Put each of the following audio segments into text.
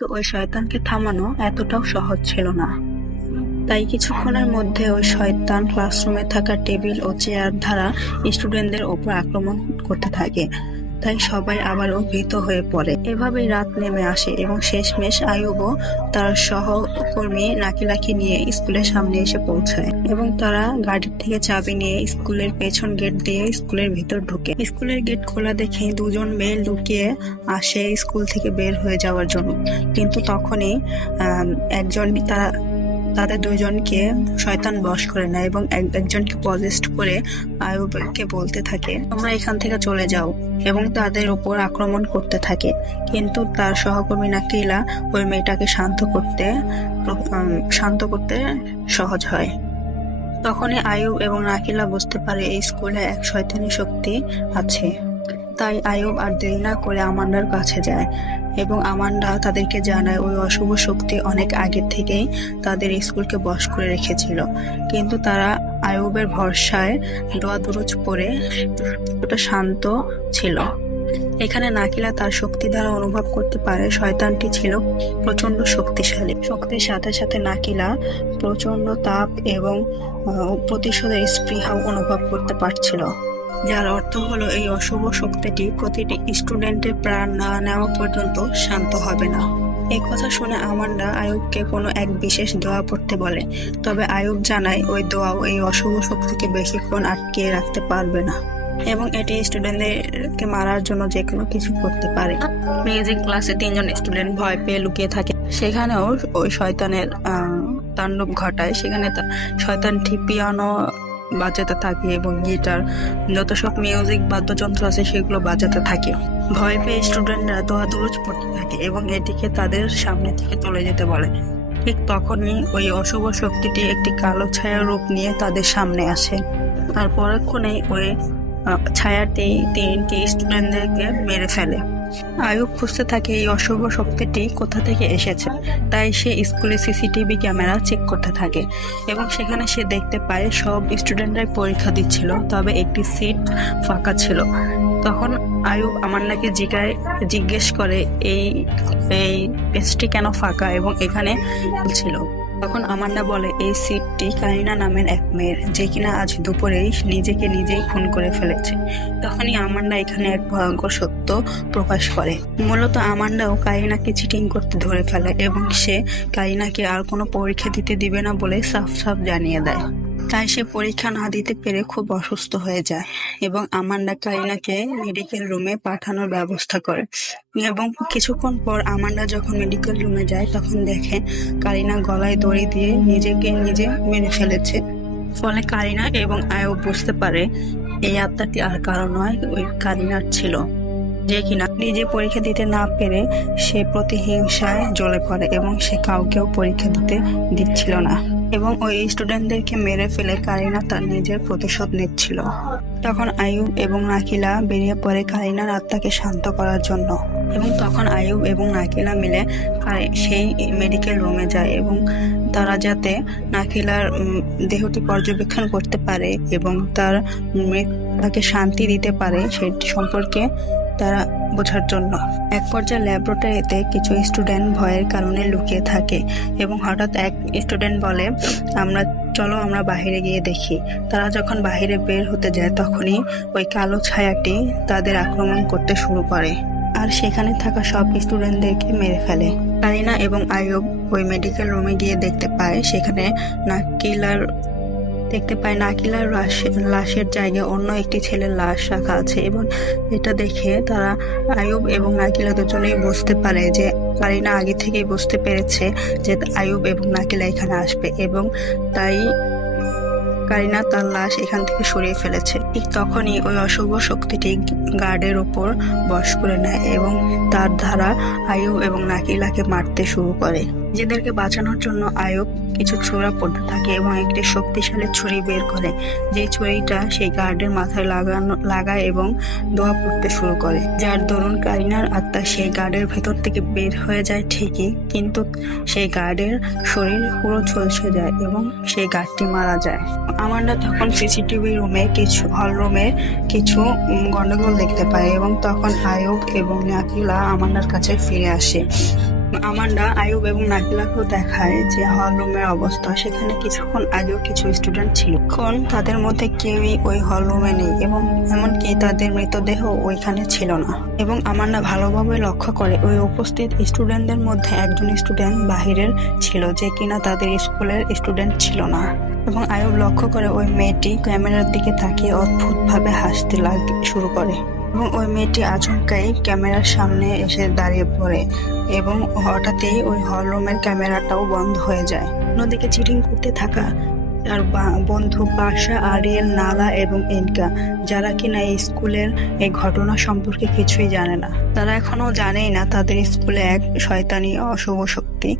তো ওই শয়তানকে থামানো এতটাও সহজ ছিল না। তাই কিছুক্ষণের মধ্যে ওই শয়তান ক্লাসরুমে থাকা টেবিল ও চেয়ার দ্বারা স্টুডেন্টদের ওপর আক্রমণ করতে থাকে। তাই সবাই আবারও ভীত হয়ে পড়ে। এভাবেই রাত নেমে আসে এবং শেষমেশ আইয়ুবও তার সহকর্মী নাকিলাকে নিয়ে স্কুলের সামনে এসে পৌঁছায় এবং তারা গাড়ির থেকে চাবি নিয়ে স্কুলের পেছন গেট দিয়ে স্কুলের ভিতর ঢুকে। স্কুলের গেট খোলা দেখে দুজন মেয়ে লুকিয়ে আসে স্কুল থেকে বের হয়ে যাওয়ার জন্য, কিন্তু তখনই একজন তাদের দুইজনকে শয়তান বশ করে নেয় এবং একজনকে পজেস্ট করে আইয়ুবকে বলতে থাকে, তোমরা এখান থেকে চলে যাও, এবং তাদের উপর আক্রমণ করতে থাকে। কিন্তু তার সহকর্মী নাকিলা ওই মেয়েটাকে শান্ত করতে সহজ হয়। তখনই আইয়ুব এবং নাকিলা বুঝতে পারে এই স্কুলে এক শয়তানি শক্তি আছে। তাই আইয়ুব আর দেরি না করে আমান্ডার কাছে যায় এবং আমান্ডা তাদেরকে জানায় ওই অশুভ শক্তি অনেক আগে থেকেই তাদের স্কুলকে বশ করে রেখেছিল, কিন্তু তারা আইয়ুবের ভরসায় দোয়া দুরুজ পড়ে ওটা শান্ত ছিল। এখানে নাকিলা তার শক্তি দ্বারা অনুভব করতে পারে শয়তানটি ছিল প্রচন্ড শক্তিশালী। শক্তির সাথে সাথে নাকিলা প্রচন্ড তাপ এবং প্রতিশোধের স্পৃহা অনুভব করতে পারছিল, যার অর্থ হলো এই অশুভ শক্তিটি প্রতিটি স্টুডেন্টের প্রাণ না নেওয়া পর্যন্ত শান্ত হবে না। এই কথা শুনে আমান্ডা আইয়ুবকে কোনো এক বিশেষ দোয়া পড়তে বলে, তবে আইয়ুব জানায় ওই দোয়াও এই অশুভ শক্তিকে বেশিক্ষণ আটকে রাখতে পারবে না এবং এটি স্টুডেন্টদেরকে মারার জন্য যে কোনো কিছু করতে পারে। মিউজিক ক্লাসে 3 জন স্টুডেন্ট ভয় পেয়ে লুকিয়ে থাকে, সেখানেও ওই শয়তানের তাণ্ডব ঘটায়। সেখানে শয়তানটি পিয়ানো বাজাতে থাকে এবং গিটার, যত সব মিউজিক বাদ্যযন্ত্র আছে সেগুলো বাজাতে থাকে। ভয় পেয়ে স্টুডেন্টরা দোয়া দুরুজ পড়তে থাকে এবং এদিকে তাদের সামনে থেকে চলে যেতে বলে। ঠিক তখনই ওই অশুভ শক্তিটি একটি কালো ছায়ার রূপ নিয়ে তাদের সামনে আসে। আর পরক্ষণেই ওই ছায়াটি 3টি স্টুডেন্টদেরকে মেরে ফেলে। আইয়ুব খুঁজতে থাকে এই অশুভ শক্তিটি কোথা থেকে এসেছে, তাই সে স্কুলে সিসিটিভি ক্যামেরা চেক করতে থাকে এবং সেখানে সে দেখতে পায় সব স্টুডেন্টরাই পরীক্ষা দিচ্ছিল, তবে একটি সিট ফাঁকা ছিল। তখন আইয়ুব আমান্ডাকে জিজ্ঞেস করে এই পেজটি কেন ফাঁকা এবং এখানে ছিল। তখন আমান্ডা বলে এই সিটটি কারিনা নামের এক মেয়ের, যে কিনা আজ দুপুরেই নিজেকে নিজেই খুন করে ফেলেছে। তখনই আমান্ডা এখানে এক ভয়ঙ্কর সত্য প্রকাশ করে। মূলত আমান্ডাও কারিনাকে চিটিং করতে ধরে ফেলে এবং সে কারিনাকে আর কোনো পরীক্ষা দিতে দিবে না বলে সাফ সাফ জানিয়ে দেয়। তাই সে পরীক্ষা না দিতে পেরে খুব অসুস্থ হয়ে যায় এবং আমান্ডা কারিনাকে মেডিকেল রুমে পাঠানোর ব্যবস্থা করে। এবং কিছুক্ষণ পর আমান্ডা যখন মেডিকেল রুমে যায় তখন দেখে কারিনা গলায় দড়ি দিয়ে নিজেকে নিজে মেরে ফেলেছে। ফলে কারিনা এবং আইয়ুব বুঝতে পারে এই আত্মাটি আর কারো নয়, ওই কারিনার ছিল, যে কিনা নিজে পরীক্ষা দিতে না পেরে সে প্রতিহিংসায় জ্বলে পড়ে এবং সে কাউকেও পরীক্ষা দিতে দিচ্ছিল না এবং ওই স্টুডেন্টদেরকে মেরে ফেলে কারিনা তার নিজের প্রতিশোধ নিচ্ছিল। তখন আইয়ুব এবং নাকিলা বেরিয়ে পড়ে কারিনার আত্মাকে শান্ত করার জন্য এবং তখন আইয়ুব এবং নাকিলা মিলে সেই মেডিকেল রুমে যায় এবং তারা যাতে নাকিলার দেহটি পর্যবেক্ষণ করতে পারে এবং তাকে শান্তি দিতে পারে সেটি সম্পর্কে তারা বোঝার জন্য। এক পর্যায়ে ল্যাবরেটরিতে কিছু স্টুডেন্ট ভয়ের কারণে লুকিয়ে থাকে এবং হঠাৎ এক স্টুডেন্ট বলে, চলো আমরা বাহিরে গিয়ে দেখি। তারা যখন বাহিরে বের হতে যায় তখনই ওই কালো ছায়াটি তাদের আক্রমণ করতে শুরু করে আর সেখানে থাকা সব স্টুডেন্টদেরকে মেরে ফেলে। কারিনা এবং আইয়ুব ওই মেডিকেল রুমে গিয়ে দেখতে পায় সেখানে নাকিলার লাশের জায়গায় অন্য একটি ছেলের লাশ রাখা আছে এবং এটা দেখে তারা আইয়ুব এবং নাকিলা দুজনেই বুঝতে পারে যে কারিনা আগে থেকেই বুঝতে পেরেছে যে আইয়ুব এবং নাকিলা এখানে আসবে এবং তাই কারিনা তার লাশ এখান থেকে সরিয়ে ফেলেছে। ঠিক তখনই ওই অশুভ শক্তিটি গার্ডের উপর বশ করে নেয় এবং তার দ্বারা আইয়ুব এবং নাকিলাকে মারতে শুরু করে। নিজেদেরকে বাঁচানোর জন্য আইয়ুব কিছু ছোড়া পড়তে থাকে এবং একটি শক্তিশালী ছুরি বের করে, যে ছুরিটা সেই গার্ডের মাথায় লাগায় এবং দোয়া পড়তে শুরু করে, যার দরুন কারিনার আত্মা সেই গার্ডের ভেতর থেকে বের হয়ে যায় ঠিকই, কিন্তু সেই গার্ডের শরীর পুরো ঝলসে যায় এবং সেই গার্ডটি মারা যায়। আমান্ডা তখন সিসিটিভি রুমে হল রুমে কিছু গন্ডগোল দেখতে পায় এবং তখন আইয়ুব এবং নাকিলা আমান্ডার কাছে ফিরে আসে আমান্ডা আয়ুব এবং নাকিলাকেও দেখায় যে হল রুমের অবস্থা। সেখানে কিছুক্ষণ আগেও কিছু স্টুডেন্ট ছিল, এখন তাদের মধ্যে কেউই ওই হল রুমে নেই এবং এমনকি তাদের মৃতদেহ ওইখানে ছিল না। এবং আমান্ডা ভালোভাবে লক্ষ্য করে ওই উপস্থিত স্টুডেন্টদের মধ্যে একজন স্টুডেন্ট বাহিরের ছিল, যে কিনা তাদের স্কুলের স্টুডেন্ট ছিল না। এবং আয়ুব লক্ষ্য করে ওই মেয়েটি ক্যামেরার দিকে তাকিয়ে অদ্ভুতভাবে হাসতে শুরু করে এবং ওই মেয়েটি আচমকাই ক্যামেরার সামনে এসে দাঁড়িয়ে পড়ে এবং হঠাৎই ওই হল রুমের ক্যামেরাটাও বন্ধ হয়ে যায়। অন্যদিকে চিটিং করতে থাকা তার বন্ধু পাশা, আরিয়েল, নালা এবং ইনকা, যারা কিনা এই স্কুলের এই ঘটনা সম্পর্কে কিছুই জানে না, তারা এখনো জানেই না তাদের স্কুলে এক শয়তানি অশুভ শক্তি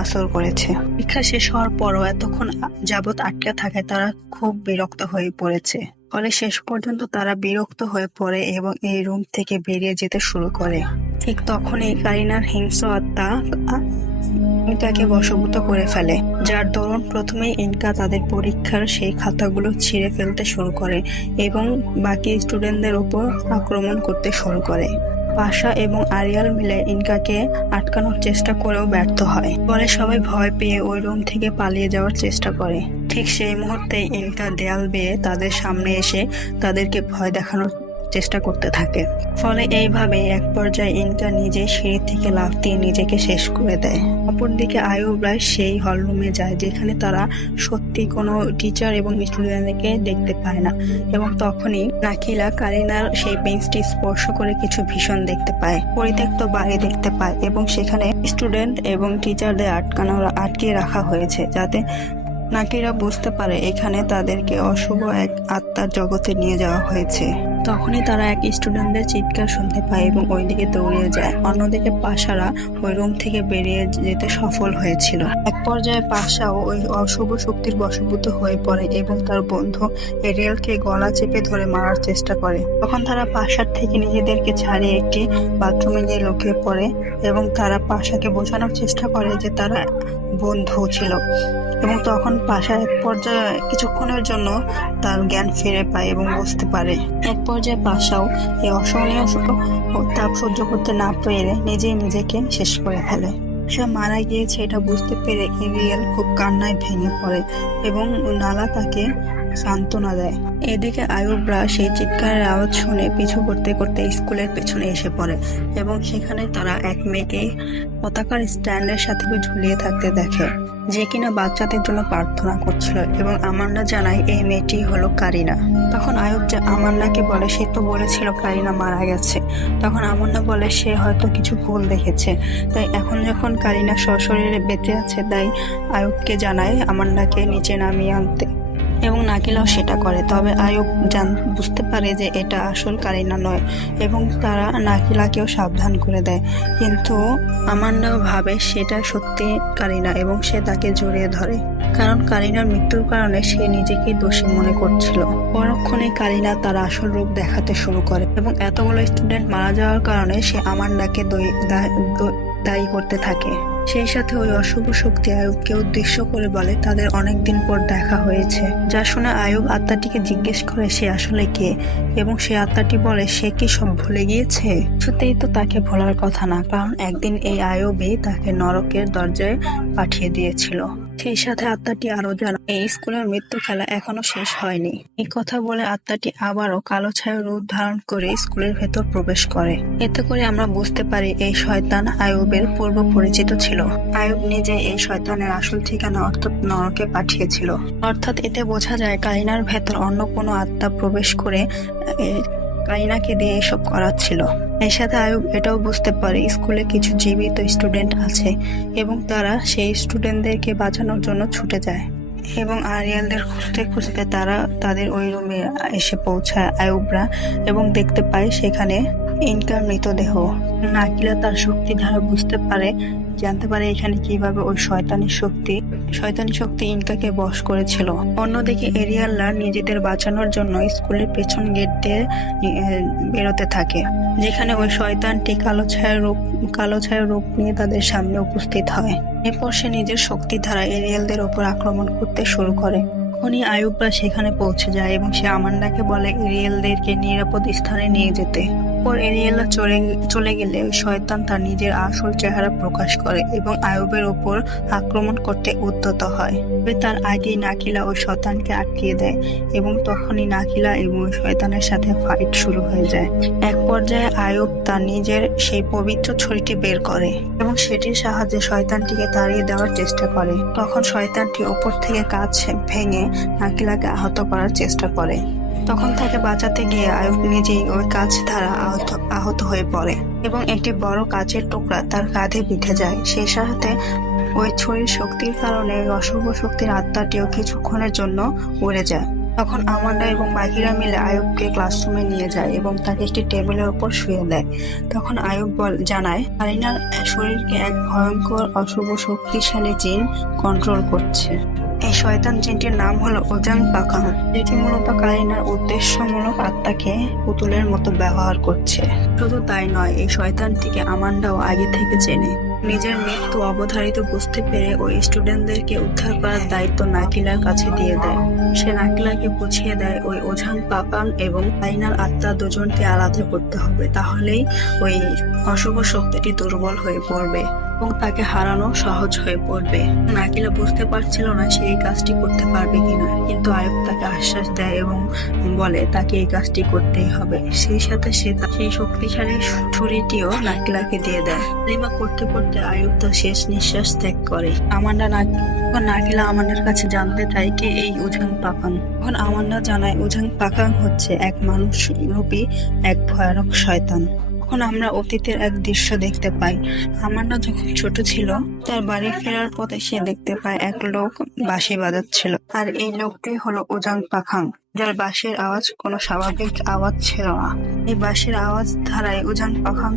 আসর করেছে। পরীক্ষা শেষ হওয়ার পরও এতক্ষণ যাবৎ আটকে থাকায় তারা খুব বিরক্ত হয়ে পড়েছে। ফলে শেষ পর্যন্ত তারা বিরক্ত হয়ে পড়ে এবং এই রুম থেকে বেরিয়ে যেতে শুরু করে। ঠিক তখনই কারিনার হিংস্র আত্মা ইনকাকে বশীভূত করে ফেলে, যার দরুন প্রথমেই ইনকা তাদের পরীক্ষার সেই খাতাগুলো ছিঁড়ে ফেলতে শুরু করে এবং বাকি স্টুডেন্টদের উপর আক্রমণ করতে শুরু করে। পাশা এবং আরিয়াল মিলে ইনকাকে আটকানোর চেষ্টা করেও ব্যর্থ হয়। ফলে সবাই ভয় পেয়ে ওই রুম থেকে পালিয়ে যাওয়ার চেষ্টা করে। ঠিক সেই মুহূর্তে ইনকা দেয়াল বেয়ে তাদের সামনে এসে তাদেরকে ভয় দেখানোর চেষ্টা করতে থাকে। ফলে এইভাবে এক পর্যায়ে ইনকা নিজে সিঁড়ি থেকে লাফ দিয়ে নিজেকে শেষ করে দেয়। অপরদিকে আয়ুবরা সেই হল রুমে যায় যেখানে তারা সত্যি কোনো টিচার এবং স্টুডেন্টদেরকে দেখতে পায় না। এবং তখনই নাকিলা কারিনার সেই বেঞ্চটি স্পর্শ করে কিছু ভীষণ দেখতে পায়, পরিত্যক্ত বাড়ি দেখতে পায় এবং সেখানে স্টুডেন্ট এবং টিচারদের আটকে রাখা হয়েছে, যাতে নাকিরা বুঝতে পারে এখানে তাদেরকে অশুভ এক আত্মার জগতে নিয়ে যাওয়া হয়েছে। তখনই তারা এক স্টুডেন্টদের চিৎকার শুনতে পায় এবং ওইদিকে দৌড়িয়ে যায়। অন্যদিকে পাশারা ওই রুম থেকে বেরিয়ে যেতে সফল হয়েছিল। এক পর্যায়ে পাশাও ওই অশুভ শক্তির বশীভূত হয়ে পড়ে এবং তার বন্ধু এরিয়েলকে গলা চেপে ধরে মারার চেষ্টা করে। তখন তারা পাশার থেকে নিজেদেরকে ছাড়িয়ে একটি বাথরুমে গিয়ে লুকিয়ে পড়ে এবং তারা পাশাকে বোঝানোর চেষ্টা করে যে তারা বন্ধু ছিল। এবং তখন পাশা এক পর্যায়ে কিছুক্ষণের জন্য তার জ্ঞান ফিরে পায় এবং বুঝতে পারে। এক পর্যায়ে পাশাও এই অসহনীয় তাপ সহ্য করতে না পেরে নিজেই নিজেকে শেষ করে ফেলে। সে মারা গিয়েছে এটা বুঝতে পেরে এরিয়েল খুব কান্নায় ভেঙে পড়ে এবং নালা তাকে সান্ত্বনা দেয়। এদিকে আয়ুবরা সেই চিৎকারের আওয়াজ শুনে পিছু করতে করতে স্কুলের পেছনে এসে পড়ে এবং সেখানে তারা এক মেয়েকে পতাকার স্ট্যান্ডের সাথে ঝুলিয়ে থাকতে দেখে, যে কিনা বাচ্চাদের জন্য প্রার্থনা করছিল। এবং আমান্ডা জানায় এই মেয়েটি হলো কারিনা। তখন আয়ুব আমান্ডাকে বলে সে তো বলেছিল কারিনা মারা গেছে। তখন আমান্ডা বলে সে হয়তো কিছু ভুল দেখেছে, তাই এখন যখন কারিনা সশরীরে বেঁচে আছে তাই আয়ুবকে জানায় আমান্ডাকে নিচে নামিয়ে আনতে এবং নাকিলাও সেটা করে। তবে আয়ুব বুঝতে পারে যে এটা আসল কারিনা নয় এবং তারা নাকিলাকেও সাবধান করে দেয়, কিন্তু আমান্ডাও ভাবে সেটা সত্যি কারিনা এবং সে তাকে জড়িয়ে ধরে, কারণ কারিনার মৃত্যুর কারণে সে নিজেকে দোষী মনে করছিল। পরক্ষণে কারিনা তার আসল রূপ দেখাতে শুরু করে এবং এতগুলো স্টুডেন্ট মারা যাওয়ার কারণে সে আমান্ডাকে দায়ী করতে থাকে। সেই সাথে ওই অশুভ শক্তি আয়ুবকে উদ্দেশ্য করে বলে তাদের অনেকদিন পর দেখা হয়েছে। যা শুনে আয়ুব আত্মাটিকে জিজ্ঞেস করে সে আসলে কে, এবং সে আত্মাটি বলে সে কি সব ভুলে গিয়েছে। সত্যিই তো তাকে ভোলার কথা না, কারণ একদিন এই আয়ুবই তাকে নরকের দরজায় পাঠিয়ে দিয়েছিল। সেই সাথে আত্মাটি আরো জানায় এই স্কুলের মৃত্যু খেলা এখনো শেষ হয়নি। এই কথা বলে আত্মাটি আবারও কালো ছায়া রূপ ধারণ করে স্কুলের ভেতর প্রবেশ করে। এতে করে আমরা বুঝতে পারি এই শয়তান আয়ুবের পূর্ব পরিচিত ছিল। আয়ুব নিজে এই শয়তানের আসল ঠিকানা অর্থাৎ নরকে পাঠিয়েছিল। অর্থাৎ এতে বোঝা যায় কারিনার ভেতর অন্য কোনো আত্মা প্রবেশ করে কারিনাকে দিয়ে এসব করাচ্ছিল। এর সাথে আয়ুব এটাও বুঝতে পারে স্কুলে কিছু জীবিত স্টুডেন্ট আছে এবং তারা সেই স্টুডেন্টদেরকে বাঁচানোর জন্য ছুটে যায় এবং আরিয়ালদের খুঁজতে খুঁজতে তারা তাদের ওই রুমে এসে পৌঁছায় আয়ুবরা এবং দেখতে পায় সেখানে ইনকার মৃতদেহ। নাকিলা তার শক্তি দ্বারা জানতে পারে এখানে কিভাবে ওই শয়তানি শক্তি ইনকাকে বশ করেছিল। অন্যদিকে এরিয়ালরা নিজেদের বাঁচানোর জন্য স্কুলের পেছন গেট দিয়ে বেরোতে থাকে, যেখানে ওই শয়তানটি কালো ছায়ার রূপ নিয়ে তাদের সামনে উপস্থিত হয়। এরপর সে নিজের শক্তি দ্বারা এরিয়ালদের ওপর আক্রমণ করতে শুরু করে। তখনই আয়ুবরা সেখানে পৌঁছে যায় এবং সে আমান্ডাকে বলে এরিয়ালদেরকে নিরাপদ স্থানে নিয়ে যেতে। এরপর এরিয়েলা চলে গেলে ওই শয়তান তার নিজের আসল চেহারা প্রকাশ করে এবং আয়ুবের উপর আক্রমণ করতে উদ্যত হয়। তবে তার আগেই নাকিলা ওই শয়তানকে আটকিয়ে দেয় এবং তখনই নাকিলা এবং ওই শয়তানের সাথে ফাইট শুরু হয়ে যায়। এক পর্যায়ে আয়ুব তার নিজের সেই পবিত্র ছুরিটি বের করে এবং সেটির সাহায্যে শয়তানটিকে তাড়িয়ে দেওয়ার চেষ্টা করে। তখন শয়তানটি ওপর থেকে কাঁচ ভেঙে নাকিলাকে আহত করার চেষ্টা করে। তখন তাকে বাঁচাতে গিয়ে আয়ুব নিজেই ওই কাঁচ দ্বারা আহত হয়ে পড়ে এবং একটি বড় কাঁচের টুকরা তার কাঁধে বিঁধে যায়। সেই সাথে ওই ছুরির শক্তির কারণে অশুভ শক্তির আত্মাটিও কিছুক্ষণের জন্য উড়ে যায়। তখন আমান্ডা এবং বাকিরা মিলে আয়ুবকে ক্লাসরুমে নিয়ে যায় এবং তাকে একটি টেবিলের উপর শুয়ে দেয়। তখন আয়ুব জানায় কারিনার শরীরকে এক ভয়ঙ্কর অশুভ শক্তিশালী জিন কন্ট্রোল করছে। এই শয়তান জিনটির নাম হলো ওজাং পাকাং, যেটি মূলত কারিনার উদ্দেশ্যমূলক আত্মাকে পুতুলের মতো ব্যবহার করছে। শুধু তাই নয়, এই শয়তানটিকে আমান্ডাও আগে থেকে চেনে। নিজের মৃত্যু অবধারিত বুঝতে পেরে ওই স্টুডেন্টদেরকে উদ্ধার করার দায়িত্ব নাকিলার কাছে দিয়ে দেয়। সে নাকিলাকে বুঝিয়ে দেয় ওই ওঝাং পাকাং এবং কারিনার আত্মা দুজনকে আলাদা করতে হবে, তাহলেই ওই অশুভ শক্তিটি দুর্বল হয়ে পড়বে এবং তাকে হারানো সহজ হয়ে পড়বে। নাকিলা বুঝতে পারছিল না সে এই কাজটি করতে পারবে কিনা, কিন্তু আয়ুব তাকে আশ্বাস দেয় এবং বলে তাকে এই কাজটি করতেই হবে। সেই সাথে সে সেই শক্তিশালী ছুরিটিও নাকিলাকে দিয়ে দেয়। এবার করতে করতে আয়ুব তার শেষ নিঃশ্বাস ত্যাগ করে। নাকিলা আমান্ডার কাছে জানতে চায় কে এই ওঝাং পাকাং। তখন আমান্ডা জানায় ওঝাং পাকাং হচ্ছে এক মানুষ রূপী এক ভয়ানক শয়তান। তখন আমরা অতীতের এক দৃশ্য দেখতে পাই। আমান্ডা যখন ছোট ছিল তার বাড়ি ফেরার পথে সে দেখতে পায় এক লোক বাঁশি বাজাচ্ছিল, আর এই লোকটি হলো ওজাং পাখাং, যার বাঁশির আওয়াজ কোনো স্বাভাবিক আওয়াজ ছিল না। এই বাঁশির আওয়াজ ধারায় ওজাং পাখাং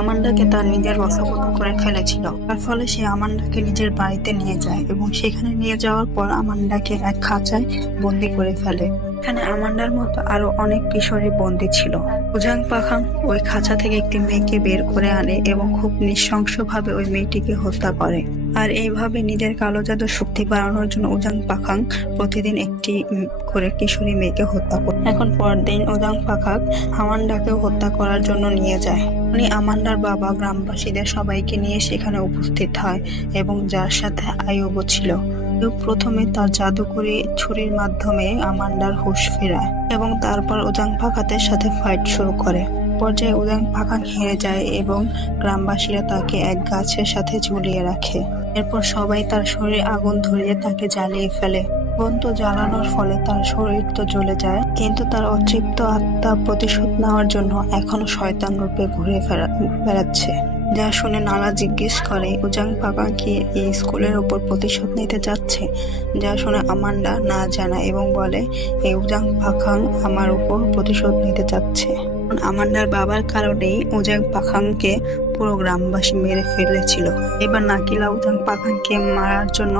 আমান্ডাকে তার নিজের বশবর্তী করে ফেলেছিল। তার ফলে সে আমান্ডাকে নিজের বাড়িতে নিয়ে যায় এবং সেখানে নিয়ে যাওয়ার পর আমান্ডাকে এক খাঁচায় বন্দি করে ফেলে। এখানে আমান্ডার মতো আরো অনেক কিশোরী বন্দী ছিল। ওজাং পাখাং ওই খাঁচা থেকে একটি মেয়েকে বের করে আনে এবং খুব নৃশংসভাবে ওই মেয়েটিকে হত্যা করে। আর এইভাবে নিজের কালো জাদুর শক্তি বাড়ানোর জন্য ওজাং পাখাং প্রতিদিন একটি করে কিশোরী মেয়েকে হত্যা করে। এখন পরদিন ওজাং পাখাং আমান্ডাকেও হত্যা করার জন্য নিয়ে যায়। উনি আমান্ডার বাবা গ্রামবাসীদের সবাইকে নিয়ে সেখানে উপস্থিত হয় এবং যার সাথে আয়ুবও ছিল। প্রথমে তার জাদুকরী ছুরির মাধ্যমে আমান্ডার হুঁশ ফেরায় এবং তারপর ওজাং পাখাংয়ের সাথে ফাইট শুরু করে। পর্যায়ে ওজাং পাখাং হেরে যায় এবং গ্রামবাসীরা তাকে এক গাছের সাথে ঝুলিয়ে রাখে। এরপর সবাই তার শরীরে আগুন ধরিয়ে তাকে জ্বালিয়ে ফেলে। আগুন তো জ্বালানোর ফলে তার শরীর তো জ্বলে যায়, কিন্তু তার অতৃপ্ত আত্মা প্রতিশোধ নেওয়ার জন্য এখনো শয়তান রূপে ঘুরে বেড়াচ্ছে। যা শুনে নালা জিজ্ঞেস করে ওজাং পাখাং কি এই স্কুলের উপর প্রতিশোধ নিতে যাচ্ছে, যা শুনে আমান্ডা না জানায় এবং বলে এই ওজাং পাখাং আমার উপর প্রতিশোধ নিতে যাচ্ছে। আমান্ডার বাবার কারণেই ওজাং পাখাংকে পুরো গ্রামবাসী মেরে ফেলেছিল। এবার নাকিলা ওজাং পাখাংকে মারার জন্য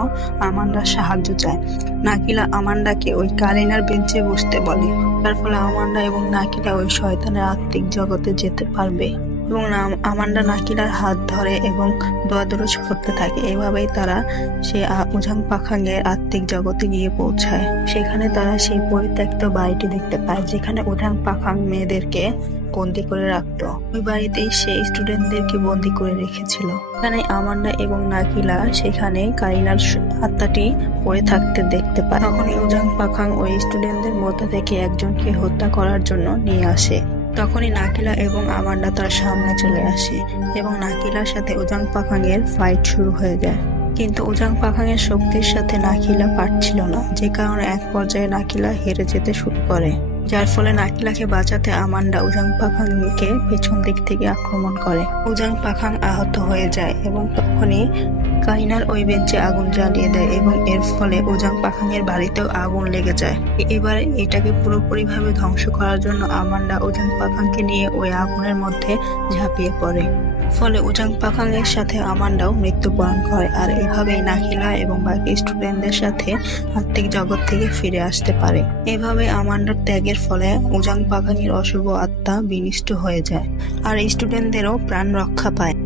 আমান্ডার সাহায্য চায়। নাকিলা আমান্ডাকে ওই কারিনার বেঞ্চে বসতে বলে। তার ফলে আমান্ডা এবং নাকিলা ওই শয়তানের আত্মিক জগতে যেতে পারবে এবং আমান্ডা নাকিলার হাত ধরে এবং দোয়াদরজ করতে থাকে। এভাবেই তারা সেই ওজাং পাখাংয়ের আত্মিক জগতে গিয়ে পৌঁছায়। সেখানে তারা সেই পরিত্যক্ত বাড়িটি দেখতে পায় যেখানে ওজাং পাখাং মেয়েদেরকে বন্দি করে রাখতো। ওই বাড়িতেই সে স্টুডেন্টদেরকে বন্দি করে রেখেছিল। এখানে আমান্ডা এবং নাকিলা সেখানে কারিনার আত্মাটি পড়ে থাকতে দেখতে পায়। তখনই ওজাং পাখাং ওই স্টুডেন্টদের মধ্যে থেকে একজনকে হত্যা করার জন্য নিয়ে আসে। তখনই নাকিলা এবং আমান্ডা তার সামনে চলে আসে এবং নাকিলার সাথে ওজাং পাখাংয়ের ফাইট শুরু হয়ে যায়। কিন্তু ওজাং পাখাংয়ের শক্তির সাথে নাকিলা পারছিল না, যে কারণে এক পর্যায়ে নাকিলা হেরে যেতে শুরু করে, যার ফলে নাকিলাকে বাঁচাতে আমান্ডা ওজাং পাখাংকে পেছন দিক থেকে আক্রমণ করে। ওজাং পাখাং আহত হয়ে যায় এবং তখনই কারিনার ওই বেঞ্চে আগুন জ্বালিয়ে দেয় এবং এর ফলে ওজাং পাখাংয়ের বাড়িতেও আগুন লেগে যায়। এবার এটাকে পুরোপুরিভাবে ধ্বংস করার জন্য আমান্ডা ওজাং পাখাংকে নিয়ে ওই আগুনের মধ্যে ঝাঁপিয়ে পড়ে। ফলে ওজাং পাখাংয়ের সাথে আমান্ডাও মৃত্যুবরণ করে। আর এভাবেই নাকিলা এবং বাকি স্টুডেন্টদের সাথে আত্মিক জগৎ থেকে ফিরে আসতে পারে। এভাবে আমান্ডার ত্যাগের ফলে ওজাং পাখাংয়ের অশুভ আত্মা বিনষ্ট হয়ে যায় আর স্টুডেন্টদেরও প্রাণ রক্ষা পায়।